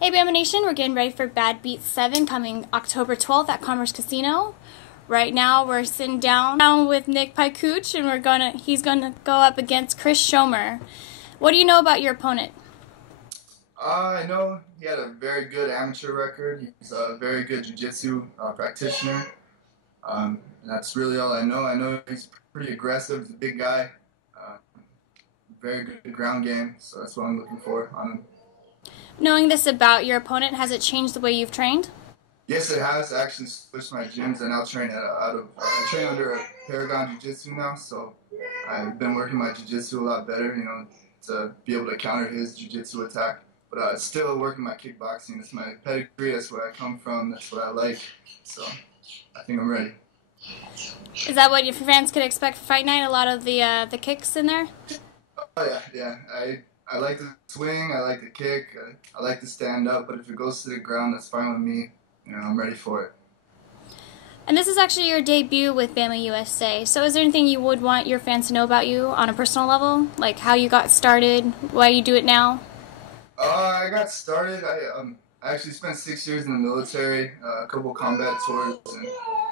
Hey BAMMA Nation, we're getting ready for Badbeat 7 coming October 12th at Commerce Casino. Right now we're sitting down with Nick Piecuch and he's gonna go up against Chris Schommer. What do you know about your opponent? I know he had a very good amateur record. He's a very good jiu-jitsu practitioner. And that's really all I know. I know he's pretty aggressive. He's a big guy. Very good ground game, so that's what I'm looking for on him. Knowing this about your opponent, has it changed the way you've trained? Yes, it has. I actually switched my gyms and now train I train under a Paragon Jiu-Jitsu now, so I've been working my jiu-jitsu a lot better, to be able to counter his jiu-jitsu attack. But still working my kickboxing. It's my pedigree. That's where I come from. That's what I like. So I think I'm ready. Is that what your fans could expect for Fight Night? A lot of the kicks in there? Oh yeah. I like to swing. I like to kick. I like to stand up. But if it goes to the ground, that's fine with me. I'm ready for it. And this is actually your debut with BAMMA USA. So is there anything you would want your fans to know about you on a personal level? Like how you got started, why you do it now? I got started. I actually spent 6 years in the military, a couple combat tours,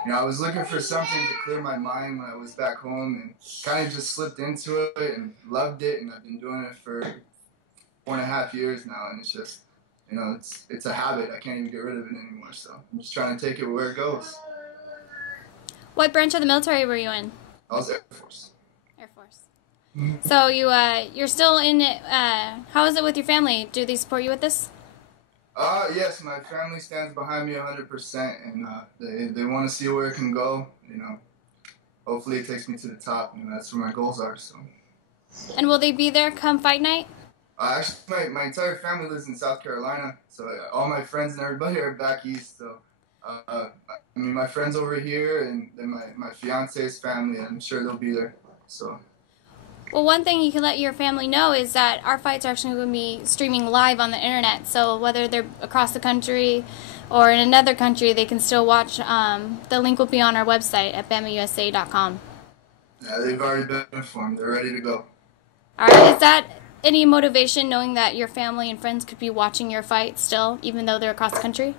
and I was looking for something to clear my mind when I was back home, and kind of just slipped into it and loved it, and I've been doing it for 4.5 years now, and it's just, it's a habit. I can't even get rid of it anymore, so I'm just trying to take it where it goes. What branch of the military were you in? I was Air Force. Air Force. So you're still in it. How is it with your family? Do they support you with this? Yes, my family stands behind me 100%, and they want to see where it can go. Hopefully it takes me to the top, and that's where my goals are. So. And will they be there come Fight Night? Actually, my entire family lives in South Carolina, so all my friends and everybody are back east. So, my friends over here, and then my fiance's family, I'm sure they'll be there. So. Well, one thing you can let your family know is that our fights are actually going to be streaming live on the internet. So whether they're across the country or in another country, they can still watch. The link will be on our website at BAMMAUSA.com. Yeah, they've already been informed. They're ready to go. All right. Is that any motivation knowing that your family and friends could be watching your fight still, even though they're across the country?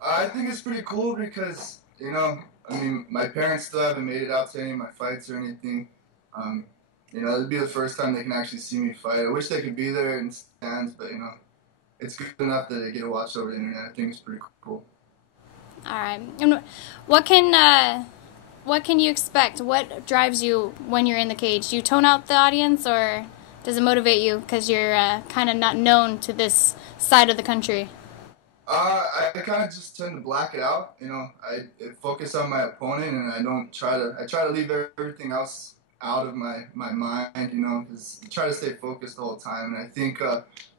I think it's pretty cool because, my parents still haven't made it out to any of my fights or anything. It'd be the first time they can actually see me fight. I wish they could be there in stands, but, it's good enough that they get to watch over the internet. I think it's pretty cool. All right. And what can you expect? What drives you when you're in the cage? Do you tone out the audience, or does it motivate you because you're kind of not known to this side of the country? I kind of just tend to black it out. I focus on my opponent, and I try to leave everything else out of my mind, because I try to stay focused the whole time. And I think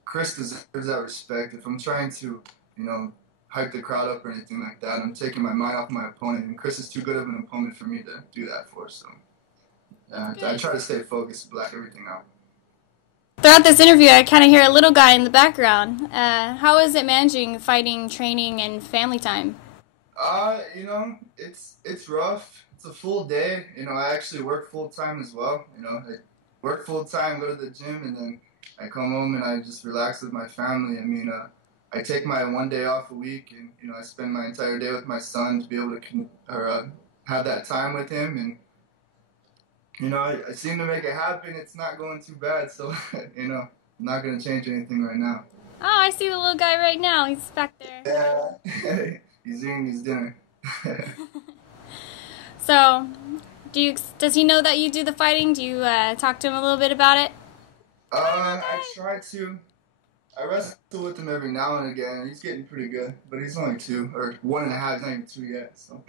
Chris deserves that respect. If I'm trying to, hype the crowd up or anything like that, I'm taking my mind off my opponent, and Chris is too good of an opponent for me to do that for. So I try to stay focused, black everything out. Throughout this interview, I kind of hear a little guy in the background. How is it managing fighting, training, and family time? It's rough. It's a full day. I actually work full time as well. I work full time, go to the gym, and then I come home and I just relax with my family. I take my 1 day off a week, and I spend my entire day with my son to be able to have that time with him. And I seem to make it happen. It's not going too bad, so I'm not gonna change anything right now. Oh, I see the little guy right now. He's back there. Yeah, he's eating his dinner. So, does he know that you do the fighting? Do you talk to him a little bit about it? I try to. I wrestle with him every now and again. He's getting pretty good, but he's only 2, or 1.5. He's not even 2 yet. So.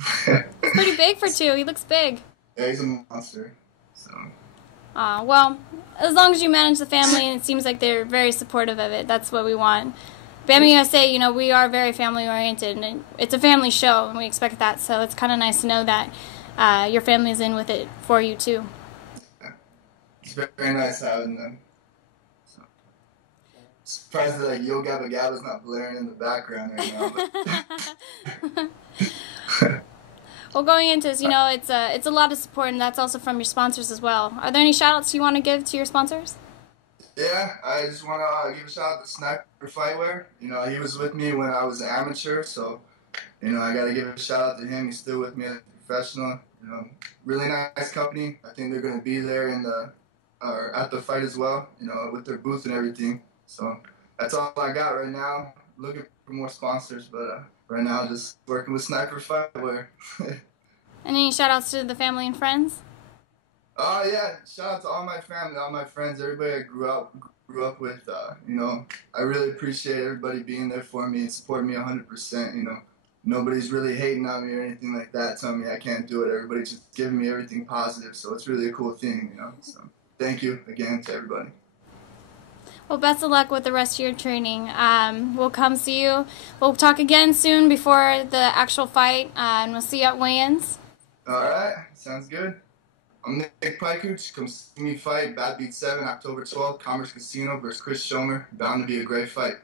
He's pretty big for 2. He looks big. Yeah, he's a monster. So. Well, as long as you manage the family, and it seems like they're very supportive of it, that's what we want. BAMMA USA, we are very family-oriented, and it's a family show, and we expect that, so it's kind of nice to know that your family is in with it for you, too. Yeah. It's very nice having them. So. Surprised that, Yo Gabba Gabba's not blaring in the background right now. Well, going into this, it's a lot of support, and that's also from your sponsors as well. Are there any shout-outs you want to give to your sponsors? Yeah, I just want to give a shout out to Sniper Fightwear. You know, he was with me when I was amateur, so you know, I got to give a shout out to him. He's still with me as a professional. You know, really nice company. I think they're going to be there in the or at the fight as well. You know, with their booth and everything. So that's all I got right now. Looking for more sponsors, but right now just working with Sniper Fightwear. And any shout outs to the family and friends? Oh yeah, shout out to all my family, all my friends, everybody I grew up with. You know, I really appreciate everybody being there for me and supporting me 100%. You know, nobody's really hating on me or anything like that, telling me I can't do it. Everybody's just giving me everything positive, so it's really a cool thing. You know, so thank you again to everybody. Well, best of luck with the rest of your training. We'll come see you. We'll talk again soon before the actual fight, and we'll see you at weigh-ins. All right, sounds good. I'm Nick Piecuch. Come see me fight Badbeat 7, October 12th, Commerce Casino versus Chris Schommer. Bound to be a great fight.